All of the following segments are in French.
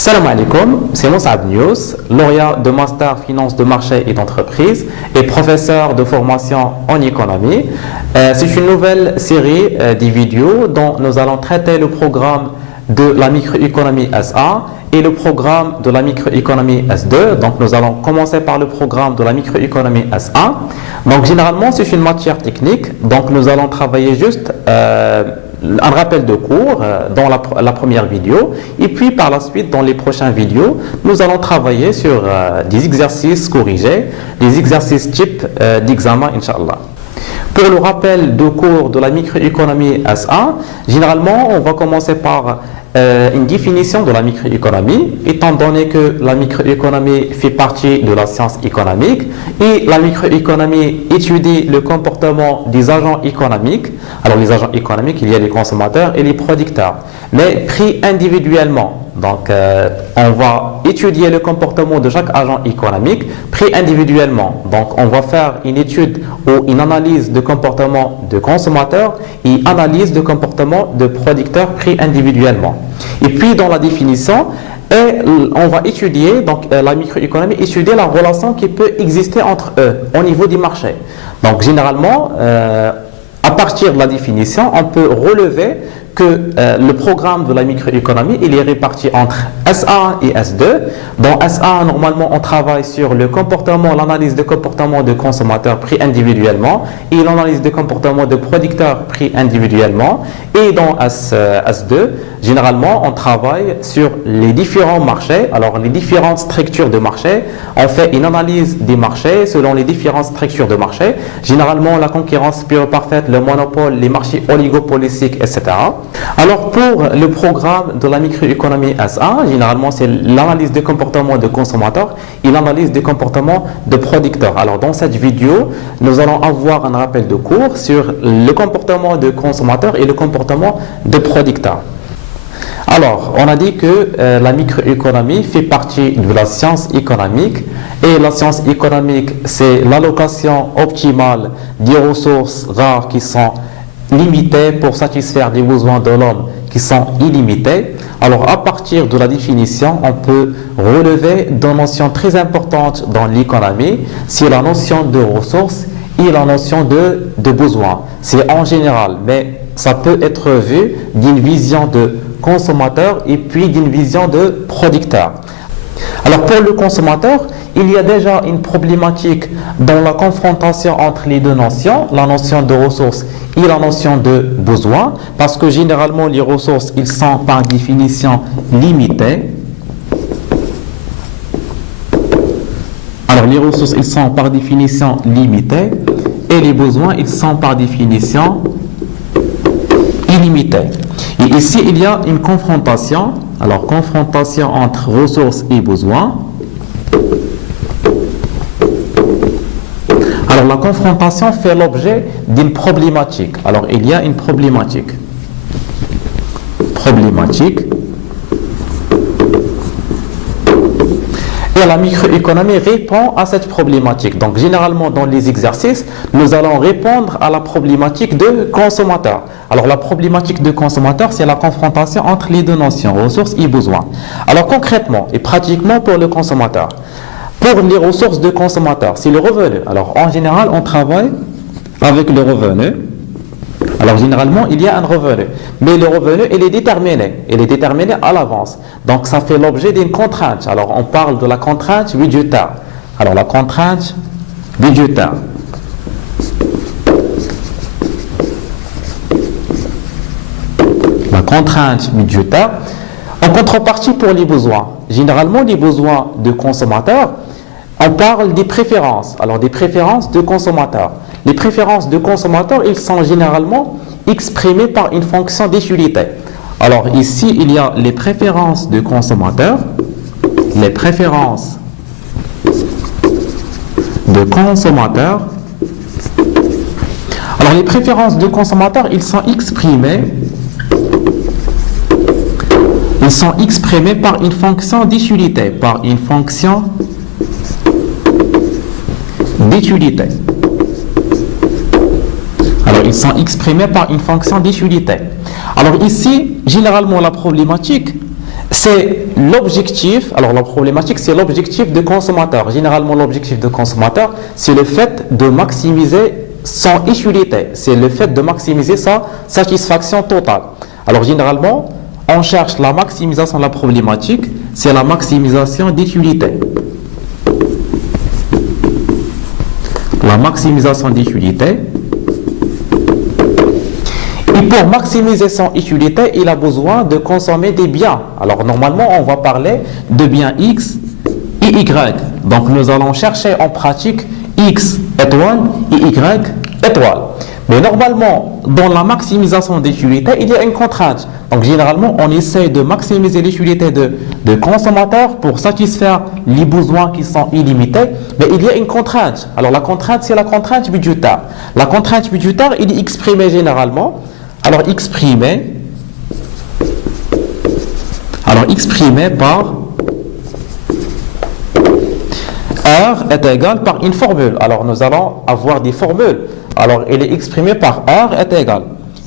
Salam alaikum, c'est Moussab News, lauréat de Master Finance de marché et d'entreprise et professeur de formation en économie. C'est une nouvelle série de vidéos dont nous allons traiter le programme de la microéconomie S1 et le programme de la microéconomie S2. Donc nous allons commencer par le programme de la microéconomie S1. Donc généralement c'est une matière technique, donc nous allons travailler juste un rappel de cours dans la première vidéo, et puis par la suite dans les prochaines vidéos nous allons travailler sur des exercices corrigés, des exercices type d'examen Inch'Allah. Pour le rappel de cours de la microéconomie S1, généralement on va commencer par une définition de la microéconomie, étant donné que la microéconomie fait partie de la science économique et la microéconomie étudie le comportement des agents économiques. Alors les agents économiques, il y a les consommateurs et les producteurs, mais pris individuellement. Donc on va étudier le comportement de chaque agent économique pris individuellement. Donc on va faire une étude ou une analyse de comportement de consommateurs et analyse de comportement de producteurs pris individuellement. Et puis dans la définition, on va étudier, donc la microéconomie, étudier la relation qui peut exister entre eux au niveau du marché. Donc généralement, à partir de la définition, on peut relever que le programme de la microéconomie, il est réparti entre S1 et S2. Dans S1, normalement, on travaille sur le comportement, l'analyse de comportement de consommateurs pris individuellement et l'analyse de comportement de producteurs pris individuellement. Et dans S2, généralement, on travaille sur les différents marchés, alors les différentes structures de marché. On fait une analyse des marchés selon les différentes structures de marché. Généralement, la concurrence pure parfaite, le monopole, les marchés oligopolistiques, etc. Alors pour le programme de la microéconomie S1, généralement c'est l'analyse des comportements de consommateurs et l'analyse des comportements de producteurs. Alors dans cette vidéo, nous allons avoir un rappel de cours sur le comportement de consommateurs et le comportement de producteurs. Alors, on a dit que la microéconomie fait partie de la science économique et la science économique, c'est l'allocation optimale des ressources rares qui sont limitées pour satisfaire des besoins de l'homme qui sont illimités. Alors, à partir de la définition, on peut relever deux notions très importantes dans l'économie, c'est la notion de ressources et la notion de besoin. C'est en général, mais ça peut être vu d'une vision de consommateur et puis d'une vision de producteur. Alors pour le consommateur, il y a déjà une problématique dans la confrontation entre les deux notions, la notion de ressources et la notion de besoin, parce que généralement les ressources, ils sont par définition limitées. Alors les ressources, ils sont par définition limitées et les besoins, ils sont par définition illimités. Et ici, il y a une confrontation. Alors, confrontation entre ressources et besoins. Alors, la confrontation fait l'objet d'une problématique. Alors, il y a une problématique. Et la microéconomie répond à cette problématique. Donc, généralement, dans les exercices, nous allons répondre à la problématique de consommateur. Alors, la problématique de consommateur, c'est la confrontation entre les deux notions, ressources et besoins. Alors, concrètement et pratiquement pour le consommateur, pour les ressources de consommateur, c'est le revenu. Alors, en général, on travaille avec le revenu. Alors, généralement, il y a un revenu. Mais le revenu, il est déterminé. Il est déterminé à l'avance. Donc, ça fait l'objet d'une contrainte. Alors, on parle de la contrainte budgétaire. Alors, la contrainte budgétaire. La contrainte budgétaire. En contrepartie pour les besoins. Généralement, les besoins de consommateurs, on parle des préférences. Alors, des préférences de consommateurs. Les préférences de consommateurs, ils sont généralement exprimées par une fonction d'utilité. Alors, ici, il y a les préférences de consommateurs. Les préférences de consommateurs. Alors, les préférences de consommateurs, ils sont exprimées par une fonction d'utilité. Par une fonction d'utilité. Alors, ils sont exprimés par une fonction d'utilité. Alors ici, généralement, la problématique, c'est l'objectif, alors la problématique, c'est l'objectif de consommateur. Généralement, l'objectif de consommateur, c'est le fait de maximiser son utilité, c'est le fait de maximiser sa satisfaction totale. Alors, généralement, on cherche la maximisation de la problématique, c'est la maximisation d'utilité. La maximisation d'utilité. Et pour maximiser son utilité, il a besoin de consommer des biens. Alors normalement, on va parler de biens X et Y. Donc nous allons chercher en pratique X étoile et Y étoile. Mais normalement, dans la maximisation d'utilité, il y a une contrainte. Donc généralement, on essaie de maximiser l'utilité de consommateurs pour satisfaire les besoins qui sont illimités. Mais il y a une contrainte. Alors la contrainte, c'est la contrainte budgétaire. La contrainte budgétaire, il est exprimé généralement. Alors exprimé par R est égal par une formule. Alors nous allons avoir des formules. Alors elle est exprimée par R est égal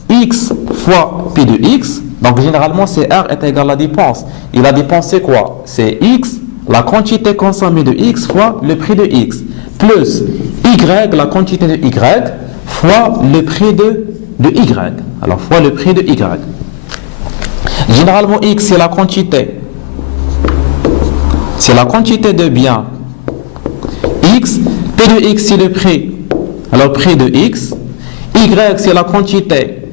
X fois P de X. Donc généralement c'est R est égal à la dépense. Et la dépense c'est quoi? C'est X, la quantité consommée de X fois le prix de X, plus Y, la quantité de Y, fois le prix de Y. Alors fois le prix de Y. Généralement X c'est la quantité. C'est la quantité de biens X. P de X c'est le prix. Alors prix de X. Y c'est la quantité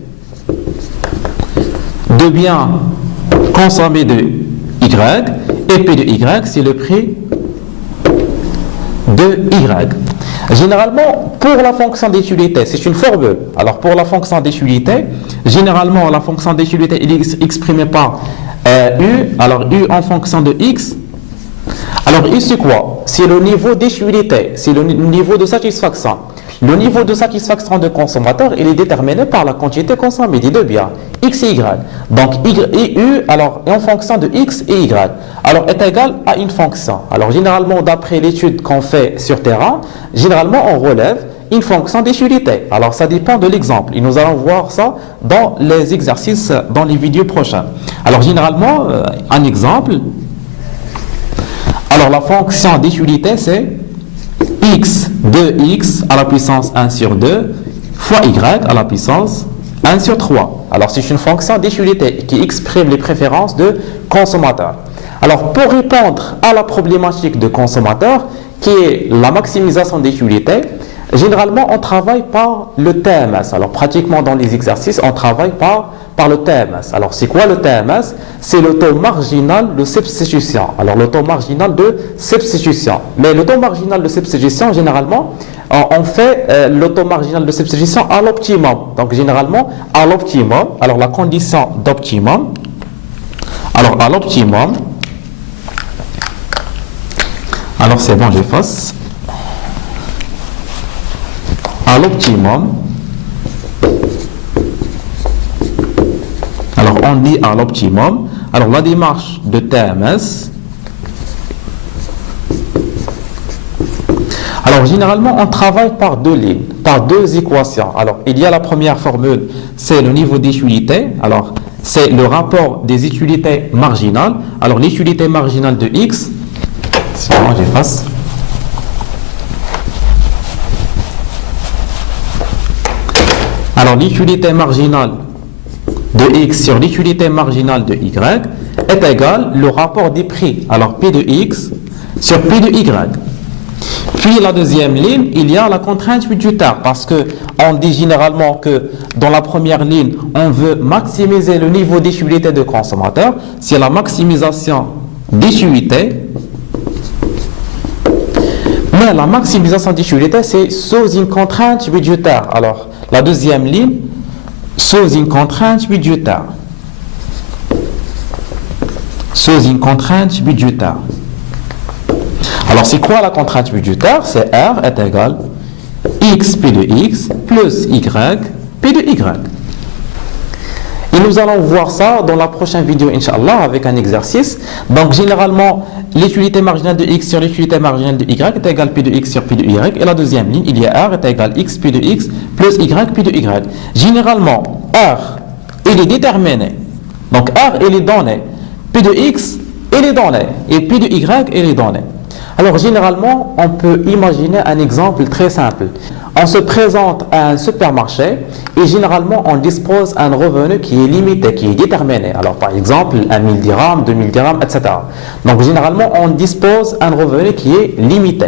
de biens consommés de Y. Et P de Y c'est le prix de Y. Généralement, pour la fonction d'utilité, c'est une formule. Alors, pour la fonction d'utilité, généralement, la fonction d'utilité est exprimée par U. Alors, U en fonction de X. Alors, U, c'est quoi? C'est le niveau d'utilité, c'est le niveau de satisfaction. Le niveau de satisfaction de consommateur, il est déterminé par la quantité consommée des deux biens, X et Y. Donc, U, alors, est en fonction de X et Y. Alors, est égal à une fonction. Alors, généralement, d'après l'étude qu'on fait sur terrain, généralement, on relève une fonction d'utilité. Alors, ça dépend de l'exemple. Et nous allons voir ça dans les exercices, dans les vidéos prochaines. Alors, généralement, un exemple. Alors, la fonction d'utilité, c'est X de X à la puissance 1 sur 2 fois Y à la puissance 1 sur 3. Alors, c'est une fonction d'utilité qui exprime les préférences de consommateur. Alors, pour répondre à la problématique de consommateur, qui est la maximisation d'utilité, généralement, on travaille par le TMS. Alors, pratiquement dans les exercices, on travaille par le TMS. Alors, c'est quoi le TMS? C'est le taux marginal de substitution. Alors, le taux marginal de substitution. Mais le taux marginal de substitution, généralement, on fait le taux marginal de substitution à l'optimum. Donc, généralement, à l'optimum, alors la condition d'optimum, alors à l'optimum, alors c'est bon, j'efface. À l'optimum, alors on dit à l'optimum, alors la démarche de TMS, alors généralement on travaille par deux lignes, par deux équations. Alors il y a la première formule, c'est le niveau d'utilité, alors c'est le rapport des utilités marginales. Alors l'utilité marginale de X, c'est bon, j'efface. Alors l'utilité marginale de X sur l'utilité marginale de Y est égal le rapport des prix. Alors P de X sur P de Y. Puis la deuxième ligne, il y a la contrainte budgétaire parce que on dit généralement que dans la première ligne, on veut maximiser le niveau d'utilité de consommateur. C'est la maximisation d'utilité. Mais la maximisation d'utilité, c'est sous une contrainte budgétaire. Alors, la deuxième ligne, sous une contrainte budgétaire. Sous une contrainte budgétaire. Alors, c'est quoi la contrainte budgétaire? C'est R est égal X P de X plus Y P de Y. Et nous allons voir ça dans la prochaine vidéo, Inch'Allah, avec un exercice. Donc, généralement, l'utilité marginale de X sur l'utilité marginale de Y est égale P de X sur P de Y. Et la deuxième ligne, il y a R est égal X P de X plus Y P de Y. Généralement, R, il est déterminé. Donc, R, il est donné. P de X et les données, et P de Y et les données. Alors généralement, on peut imaginer un exemple très simple. On se présente à un supermarché et généralement on dispose d'un revenu qui est limité, qui est déterminé. Alors par exemple, 1000 dirhams, 2000 dirhams, etc. Donc généralement, on dispose d'un revenu qui est limité.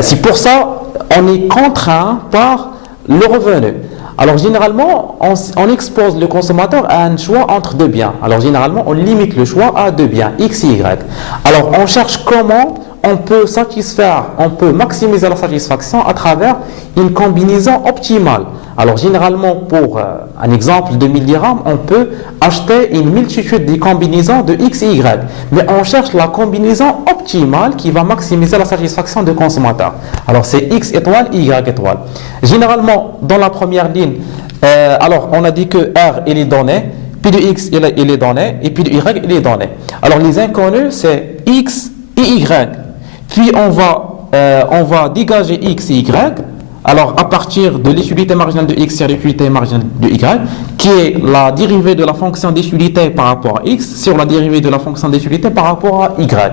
C'est pour ça on est contraint par le revenu. Alors généralement, on expose le consommateur à un choix entre deux biens. Alors généralement, on limite le choix à deux biens, X et Y. Alors on cherche comment on peut maximiser la satisfaction à travers une combinaison optimale. Alors généralement, pour un exemple de 1000 dirhams, on peut acheter une multitude de combinaisons de X et Y. Mais on cherche la combinaison optimale qui va maximiser la satisfaction du consommateur. Alors c'est X étoile, Y étoile. Généralement, dans la première ligne, alors on a dit que R est les données, P de X est les données, et P de Y est les données. Alors les inconnus, c'est X et Y. Puis on va dégager X et Y. Alors à partir de l'étualité marginale de X sur l'étualité marginale de Y, qui est la dérivée de la fonction d'étualité par rapport à X sur la dérivée de la fonction d'étualité par rapport à Y.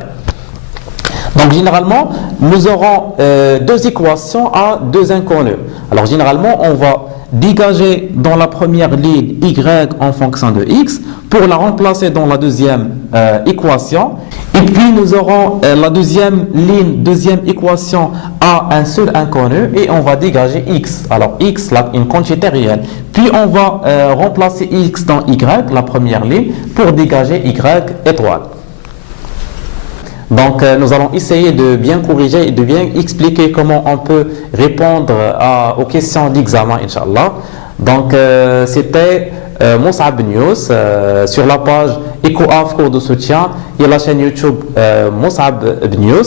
Donc généralement, nous aurons deux équations à deux inconnus. Alors généralement, on va dégager dans la première ligne Y en fonction de X pour la remplacer dans la deuxième équation. Et puis nous aurons la deuxième ligne, deuxième équation à un seul inconnu et on va dégager X. Alors X, une quantité réelle. Puis on va remplacer X dans Y, la première ligne, pour dégager Y étoile. Donc nous allons essayer de bien corriger et de bien expliquer comment on peut répondre aux questions d'examen, Inch'Allah. Donc c'était Mous'ab News sur la page EcoAF cours de soutien et la chaîne YouTube Mous'ab News.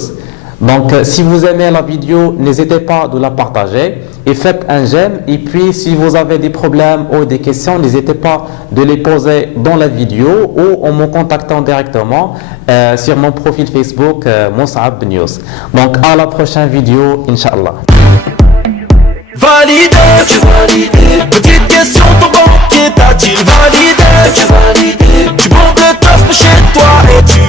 Donc si vous aimez la vidéo, n'hésitez pas de la partager et faites un j'aime. Et puis si vous avez des problèmes ou des questions, n'hésitez pas de les poser dans la vidéo ou en me contactant directement sur mon profil Facebook Mous'ab News. Donc à la prochaine vidéo, Inch'Allah. Validé, tu validé. Petite question, ton banquier t'a-t-il validé? Tu validé. Tu montes le coffre chez toi et tu